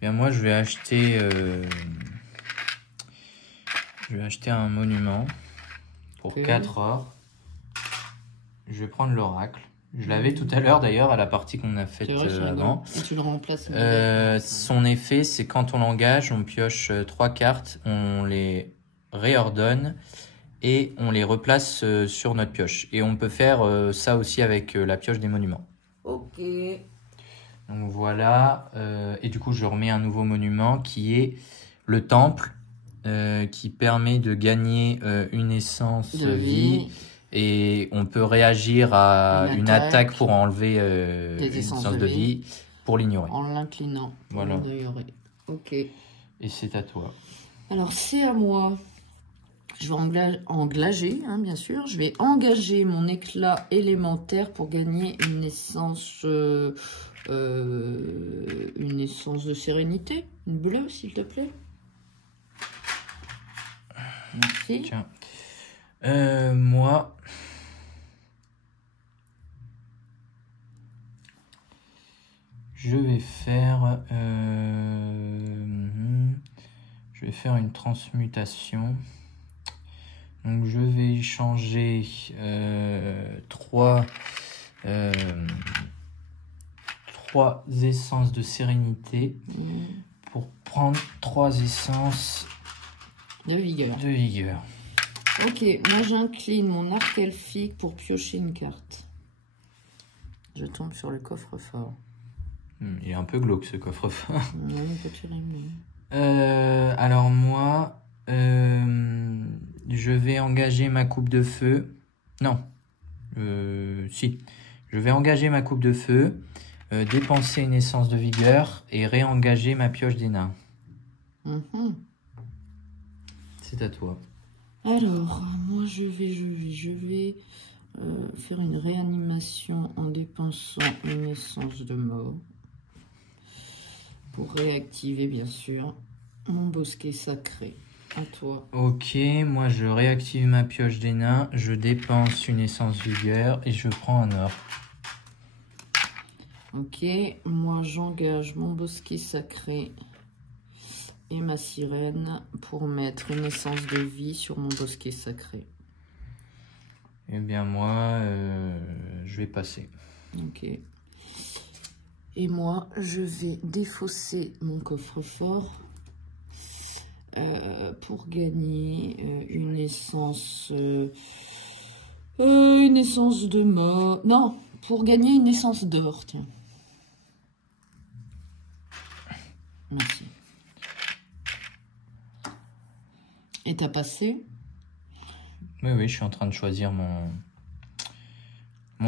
Bien, moi, je vais acheter un monument pour 4 or. Je vais prendre l'oracle. Je l'avais tout à l'heure d'ailleurs à la partie qu'on a faite avant. Et tu le remplaces. Son effet, c'est quand on l'engage, on pioche 3 cartes, on les réordonne et on les replace sur notre pioche. Et on peut faire ça aussi avec la pioche des monuments. Ok. Donc voilà. Et du coup, je remets un nouveau monument qui est le temple, qui permet de gagner une essence De vie. Et on peut réagir à une attaque pour enlever une essence de vie pour l'ignorer. En l'inclinant. Voilà. Ok. Et c'est à toi. Alors, c'est à moi. Je vais engager, hein, bien sûr. Je vais engager mon éclat élémentaire pour gagner une naissance de sérénité. Une bleue, s'il te plaît. Merci. Tiens. Moi... Je vais faire une transmutation. Donc je vais changer 3 essences de sérénité pour prendre 3 essences de vigueur. Ok, moi j'incline mon arc elfique pour piocher une carte. Je tombe sur le coffre-fort. Il est un peu glauque ce coffre-fort. Oui, un peu terrible. Alors moi, je vais engager ma coupe de feu. Non, si. Je vais engager ma coupe de feu, dépenser une essence de vigueur et réengager ma pioche des nains. C'est à toi. Alors, moi je vais faire une réanimation en dépensant une essence de mort. Pour réactiver, bien sûr, mon bosquet sacré. À toi. Ok, moi je réactive ma pioche des nains, je dépense une essence vigueur et je prends un or. Ok, moi j'engage mon bosquet sacré et ma sirène pour mettre une essence de vie sur mon bosquet sacré. Eh bien moi, je vais passer. Ok. Et moi, je vais défausser mon coffre-fort pour gagner une essence de mort. Non, pour gagner une essence d'or, tiens. Merci. Et t'as passé? Oui, je suis en train de choisir mon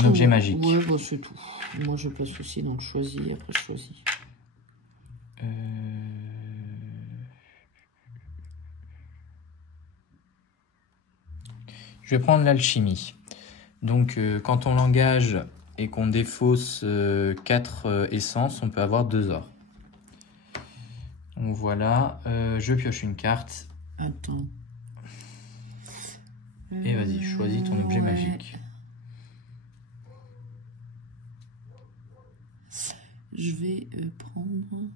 objet magique. Ouais, bon, c'est tout. Moi, je place aussi, donc choisis, après je choisis. Je vais prendre l'alchimie. Donc, quand on l'engage et qu'on défausse 4 essences, on peut avoir 2 ors. Donc voilà, je pioche une carte. Attends. Et vas-y, choisis ton objet magique. Je vais prendre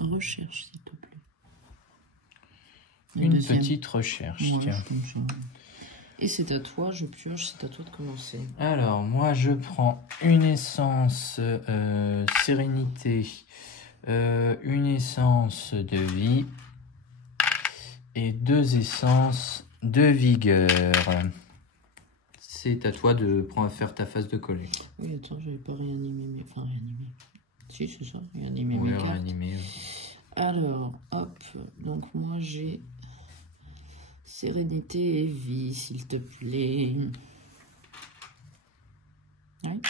recherche, s'il te plaît. Une petite recherche, ouais, tiens. Et c'est à toi, je pioche, c'est à toi de commencer. Alors, moi, je prends une essence sérénité, une essence de vie et 2 essences de vigueur. C'est à toi de faire ta phase de collet. Oui, attends, j'avais pas réanimé, enfin réanimé. Si, c'est ça, réanimer Oui, mes cartes. réanimer. Alors, hop, donc moi j'ai sérénité et vie, s'il te plaît. Oui.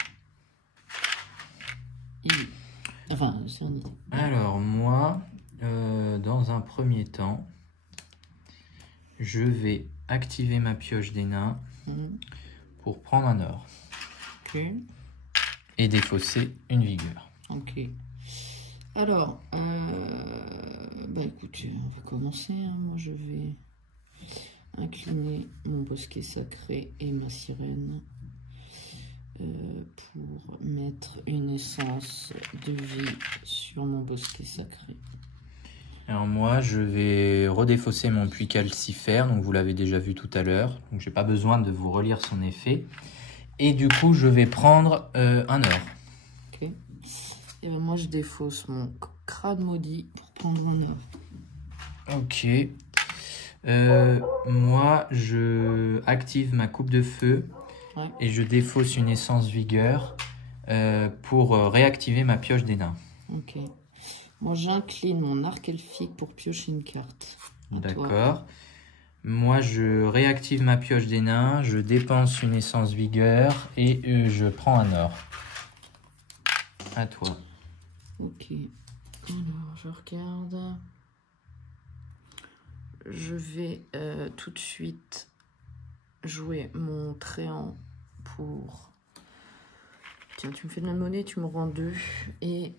Enfin, sérénité. Alors, moi, dans un premier temps, je vais activer ma pioche des nains pour prendre un or. Ok. Et défausser une vigueur. Ok. Alors, bah écoute, on va commencer. Hein. Moi, je vais incliner mon bosquet sacré et ma sirène pour mettre une essence de vie sur mon bosquet sacré. Alors moi, je vais redéfausser mon puits calcifère, donc vous l'avez déjà vu tout à l'heure, donc j'ai pas besoin de vous relire son effet. Et du coup, je vais prendre un or. Ok. Et ben moi, je défausse mon crâne maudit pour prendre un or. Ok. Moi, je active ma coupe de feu et je défausse une essence vigueur pour réactiver ma pioche des nains. Ok. Moi, j'incline mon arc elfique pour piocher une carte. D'accord. Moi, je réactive ma pioche des nains, je dépense une essence vigueur et je prends un or. À toi. Ok. Alors, je regarde. je vais tout de suite jouer mon tréant pour... Tiens, tu me fais de la monnaie, tu me rends 2 et...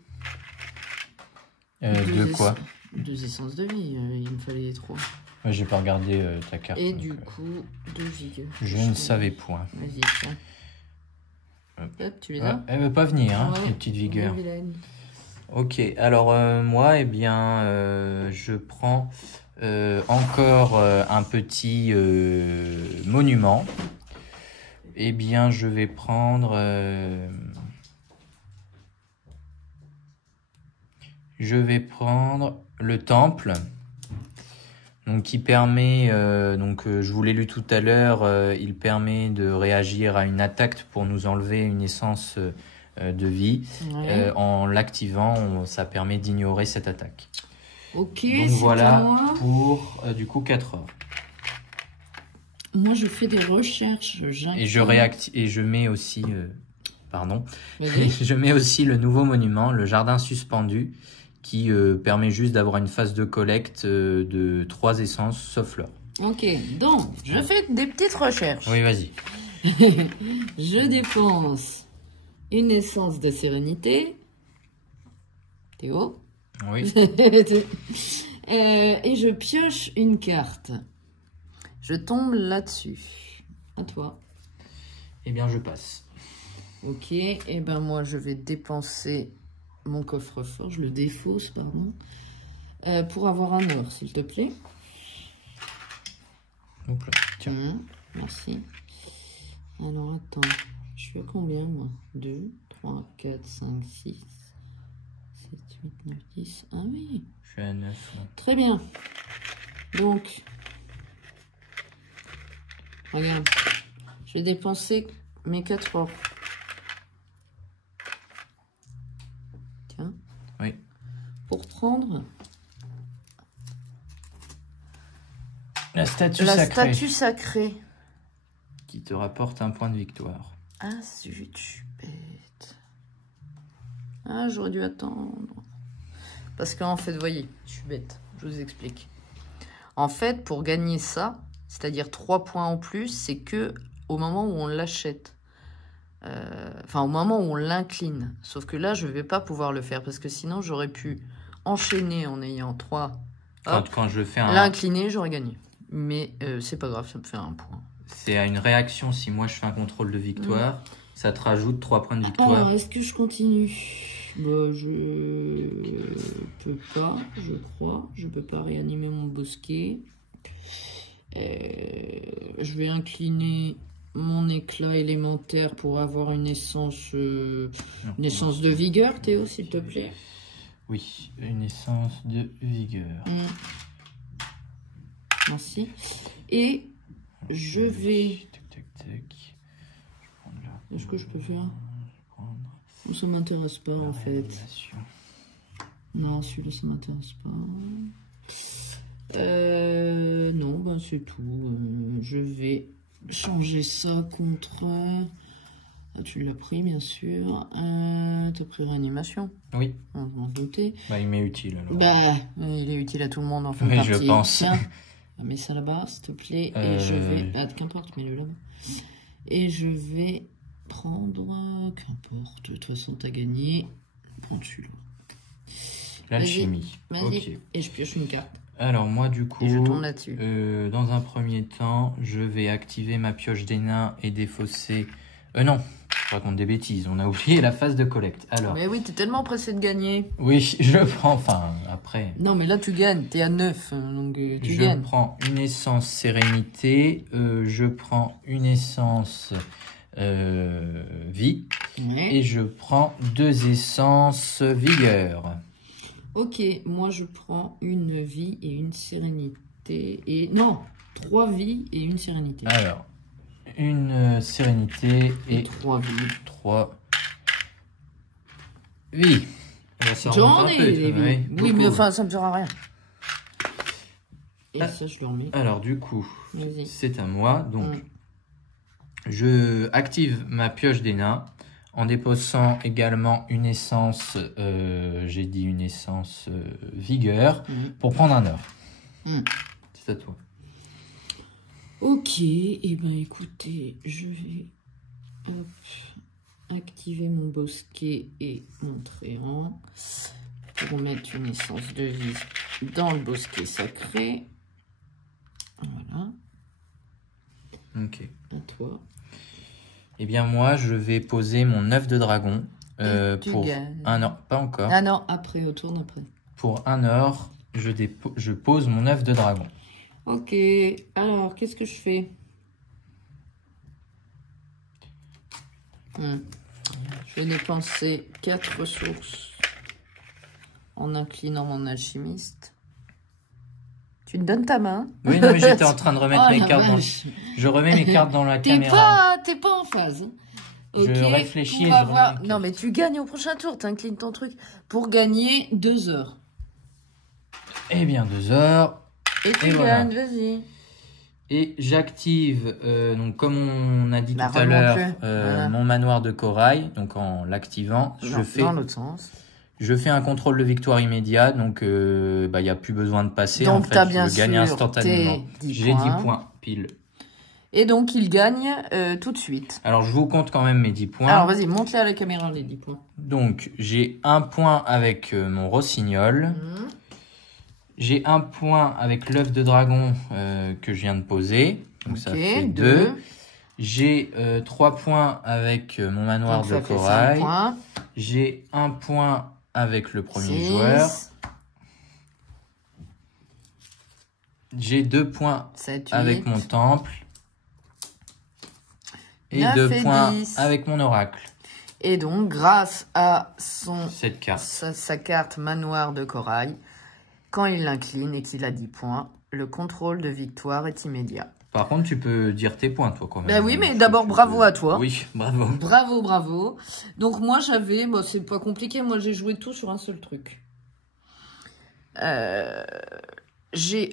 De quoi? 2 essences de vie, il me fallait 3. Ouais, j'ai pas regardé ta carte. Et du coup, 2 vigueur. Je ne savais point. Vas-y, tiens. Hop, tu les Ouais, as? elle veut pas venir, hein, Ouais, les petites vigueurs. vilaine. Ok, alors moi, eh bien, je prends encore un petit monument. Eh bien, je vais prendre... le temple. Donc, qui permet, je vous l'ai lu tout à l'heure, il permet de réagir à une attaque pour nous enlever une essence de vie. Ouais. En l'activant, ça permet d'ignorer cette attaque. Ok, Donc c'est voilà à moi. pour du coup 4 heures. Moi, je fais des recherches. Et je mets aussi, Vas-y. je mets aussi le nouveau monument, le jardin suspendu, qui permet juste d'avoir une phase de collecte de 3 essences sauf l'or. Ok, donc, je fais des petites recherches. Oui, vas-y. Je dépense une essence de sérénité. Théo. Oui. Et je pioche une carte. Je tombe là-dessus. À toi. Eh bien, je passe. Ok, et ben moi je vais dépenser mon coffre-fort, je le défausse, pardon, pour avoir un or, s'il te plaît. Hop là, tiens. Merci. Alors attends, je suis à combien moi? 2, 3, 4, 5, 6, 7, 8, 9, 10. Ah oui. Je suis à 9. Ouais. Très bien. Donc, regarde, je vais dépenser mes 4 or. Tiens. Oui. Pour prendre La statue sacrée. Qui te rapporte un point de victoire. Ah, zut, je suis bête. Ah, j'aurais dû attendre. Parce qu'en fait, voyez, je suis bête. Je vous explique. En fait, pour gagner ça, c'est-à-dire 3 points en plus, c'est que au moment où on l'achète. Enfin, au moment où on l'incline. Sauf que là, je ne vais pas pouvoir le faire parce que sinon, j'aurais pu enchaîner en ayant 3. Quand je fais un... L'incliner, j'aurais gagné. Mais c'est pas grave, ça me fait un point. C'est à une réaction. Si moi, je fais un contrôle de victoire, ça te rajoute 3 points de victoire. Alors, est-ce que je continue? Bah, je peux pas, je crois. Je peux pas réanimer mon bosquet. Je vais incliner mon éclat élémentaire pour avoir une essence de vigueur, Théo, s'il te plaît. Oui, une essence de vigueur. Merci. Et je vais... Tac, tac, tac. Est-ce que je peux faire? Ça m'intéresse pas, en fait. Non, celui-là, ça m'intéresse pas. Non, ben c'est tout. Je vais changer ça contre... Ah, tu l'as pris, bien sûr. T'as pris réanimation? Oui. On m'en doutait. Bah, il m'est utile, alors. Bah, il est utile à tout le monde, en fin de Oui, partie. je pense. Tiens, mets ça là-bas, s'il te plaît. Et je vais... Ah, qu'importe, mets-le là-bas. Et je vais prendre... Qu'importe, de toute façon, t'as gagné. Prends celui-là. L'alchimie. Vas-y. Ok. Et je pioche une carte. Alors, moi, du coup, Et je tombe là-dessus. dans un premier temps, je vais activer ma pioche des nains et défausser... non, je raconte des bêtises. On a oublié la phase de collecte. Alors... Mais oui, t'es tellement pressé de gagner. Oui, je prends... Enfin, après... Non, mais là, tu gagnes. T'es à 9, donc tu gagnes. Je prends une essence sérénité. Je prends une essence vie. Ouais. Et je prends 2 essences vigueur. Ok, moi, je prends une vie et une sérénité. Et non, 3 vies et une sérénité. Alors, une sérénité et 3 vies. 3 vies. J'en ai des vies. Oui, mais enfin, ça me sert à rien. Et ça, je le remets. Alors, du coup, Vas-y. c'est à moi. Donc, je active ma pioche des nains en déposant également une essence, j'ai dit une essence vigueur, pour prendre un or. C'est C'est à toi. Ok, et ben écoutez, je vais hop, activer mon bosquet et mon tréant pour mettre une essence de vie dans le bosquet sacré. Voilà. Ok. À toi. Eh bien, moi, je vais poser mon œuf de dragon Tu pour gagnes. 1 or. Pas encore. Ah non, après, au tour d'après. Pour 1 or, je pose mon œuf de dragon. Ok, alors, qu'est-ce que je fais? Je vais dépenser 4 ressources en inclinant mon alchimiste. Tu te donnes ta main? Oui, non, mais j'étais en train de remettre Oh, mes la cartes dans... vache. Je remets mes cartes dans la caméra. T'es pas en phase. Je Ok, réfléchis on et va je voir. remets mes Non, mais tu gagnes au prochain tour. T'inclines ton truc pour gagner 2 heures. Eh bien, 2 heures. Et tu voilà. gagnes, vas-y. Et j'active, donc comme on a dit Bah, tout à l'heure, remonte-le. Voilà. mon manoir de corail. Donc en l'activant, Non, dans l'autre sens. je fais un contrôle de victoire immédiat. Donc il n'y a plus besoin de passer. Donc, en fait, t'as je bien le gagne sûr instantanément. tes 10 J'ai 10 points. points, pile. Et donc, il gagne tout de suite. Alors je vous compte quand même mes 10 points. Alors, vas-y, monte-les à la caméra, les 10 points. Donc j'ai 1 point avec mon rossignol. J'ai 1 point avec l'œuf de dragon que je viens de poser. Donc ça fait 2. J'ai 3 points avec mon manoir donc, de ça fait corail. 5 points. J'ai 1 point avec le premier 6. joueur. J'ai 2 points 7, 8. avec mon temple. Et 9 2 et points 10. avec mon oracle. Et donc, grâce à Cette carte. sa carte manoir de corail, quand il l'incline et qu'il a 10 points, le contrôle de victoire est immédiat. Par contre, tu peux dire tes points, toi, quand même. Ben oui, mais d'abord, bravo à toi. Oui, bravo. Bravo, bravo. Donc, moi, j'avais... Bon, c'est pas compliqué. Moi, j'ai joué tout sur un seul truc.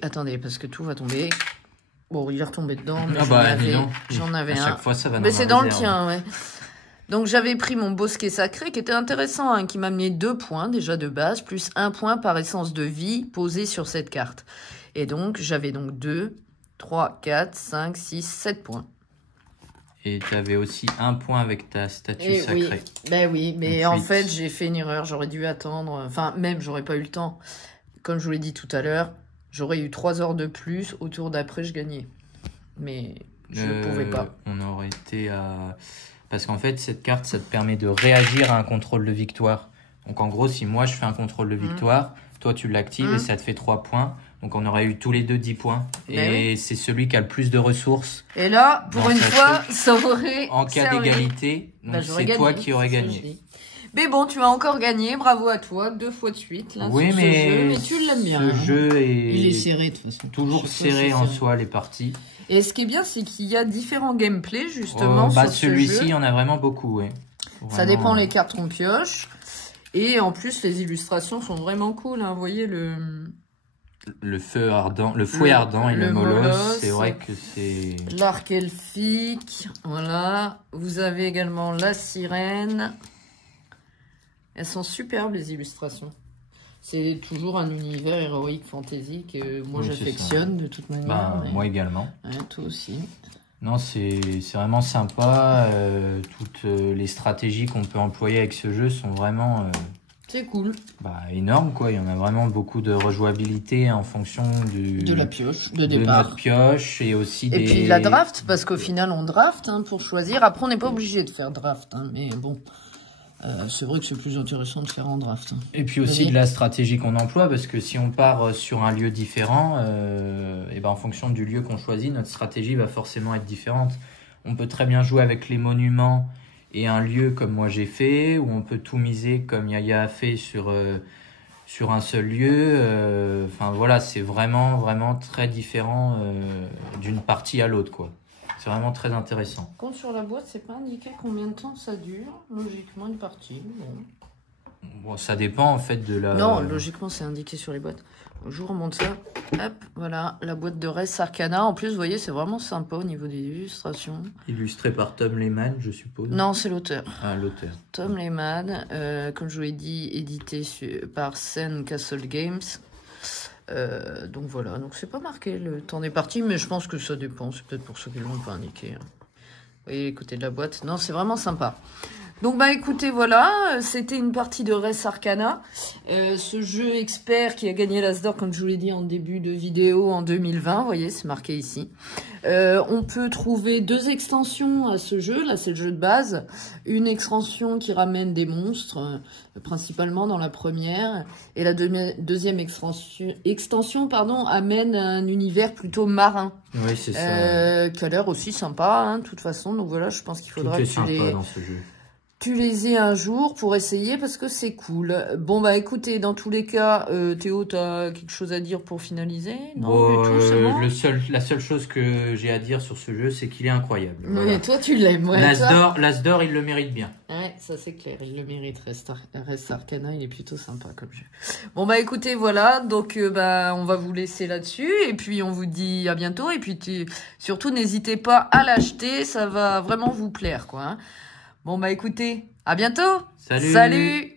Attendez, parce que tout va tomber. Bon, il est retombé dedans, mais j'en avais un. À chaque fois, ça va dans Mais ma c'est dans le réserve. tien, ouais. Donc, j'avais pris mon bosquet sacré, qui était intéressant, hein, qui m'a amené 2 points, déjà de base, plus 1 point par essence de vie posé sur cette carte. Et donc, j'avais donc 2, 3, 4, 5, 6, 7 points. Et tu avais aussi 1 point avec ta statue sacrée. Oui, ben oui, mais Donc, en 8. fait, j'ai fait une erreur. J'aurais dû attendre. Enfin, même, j'aurais pas eu le temps. Comme je vous l'ai dit tout à l'heure, j'aurais eu 3 heures de plus. Au tour d'après, je gagnais. Mais je ne pouvais pas. On aurait été à... Parce qu'en fait, cette carte, ça te permet de réagir à un contrôle de victoire. Donc en gros, si moi, je fais un contrôle de victoire, toi, tu l'actives et ça te fait 3 points. Donc on aurait eu tous les deux 10 points. Et c'est celui qui a le plus de ressources. Et là, pour une fois, ça aurait en cas servi. d'égalité, donc c'est toi qui aurais gagné. Mais bon, tu as encore gagné, bravo à toi, 2 fois de suite là, oui, sur mais ce jeu, mais tu l'aimes bien. Ce jeu est... Il est serré de toute façon. Toujours serré en soi, les parties. Et ce qui est bien, c'est qu'il y a différents gameplays justement sur ce jeu. Celui-ci, il y en a vraiment beaucoup, oui. Ça dépend les cartes qu'on pioche. Et en plus, les illustrations sont vraiment cool, hein. Vous voyez le feu ardent, le fouet ardent et le molosse, c'est vrai que c'est... L'arc elfique, voilà. Vous avez également la sirène. Elles sont superbes, les illustrations. C'est toujours un univers héroïque fantasy que moi j'affectionne de toute manière. Moi également. Ouais, toi aussi. Non, c'est vraiment sympa. Toutes les stratégies qu'on peut employer avec ce jeu sont vraiment... c'est cool. Énorme, quoi. Il y en a vraiment beaucoup de rejouabilité en fonction de la pioche, de départ. De notre pioche et aussi et puis la draft, parce qu'au final, on draft pour choisir. Après, on n'est pas obligé de faire draft, mais bon... c'est vrai que c'est plus intéressant de faire en draft. Et puis aussi de la stratégie qu'on emploie, parce que si on part sur un lieu différent, en fonction du lieu qu'on choisit, notre stratégie va forcément être différente. On peut très bien jouer avec les monuments et un lieu comme moi j'ai fait, ou on peut tout miser comme Yaya a fait sur un seul lieu. Voilà, c'est vraiment très différent d'une partie à l'autre, quoi. C'est vraiment très intéressant. Quand sur la boîte, c'est pas indiqué combien de temps ça dure. Logiquement, une partie. Bon, ça dépend en fait de la... Non, logiquement, c'est indiqué sur les boîtes. Je vous remonte ça. Hop, voilà, la boîte de Res Arcana. En plus, vous voyez, c'est vraiment sympa au niveau des illustrations. Illustré par Tom Lehman, je suppose. Non, c'est l'auteur. Ah, l'auteur. Tom Lehman, comme je vous l'ai dit, édité par Sen Castle Games. Donc voilà, donc c'est pas marqué le temps des parties, mais je pense que ça dépend. C'est peut-être pour ceux qui l'ont pas indiqué. Vous voyez les côtés de la boîte. Non, c'est vraiment sympa. Donc bah écoutez, voilà, c'était une partie de Res Arcana, ce jeu expert qui a gagné l'As d'or, comme je vous l'ai dit en début de vidéo, en 2020, vous voyez, c'est marqué ici. On peut trouver 2 extensions à ce jeu, là c'est le jeu de base, une extension qui ramène des monstres, principalement dans la première, et la deuxième extension amène un univers plutôt marin. Oui, c'est ça. Qui a l'air aussi sympa, hein, de toute façon, donc voilà, je pense qu'il faudra que tu dans ce jeu. Tu les aies un jour pour essayer parce que c'est cool. Bon, bah écoutez, dans tous les cas, Théo, t'as quelque chose à dire pour finaliser? Non, du tout, c'est bon. La seule chose que j'ai à dire sur ce jeu, c'est qu'il est incroyable. Voilà. Mais toi, tu l'aimes. Ouais, L'As d'or, il le mérite bien. Ouais, ça c'est clair, il le mérite. Res Arcana, il est plutôt sympa comme jeu. Bon, bah écoutez, voilà, donc bah on va vous laisser là-dessus. Et puis on vous dit à bientôt. Et puis surtout, n'hésitez pas à l'acheter, ça va vraiment vous plaire, quoi. Hein. Bon, bah écoutez, à bientôt. Salut. Salut.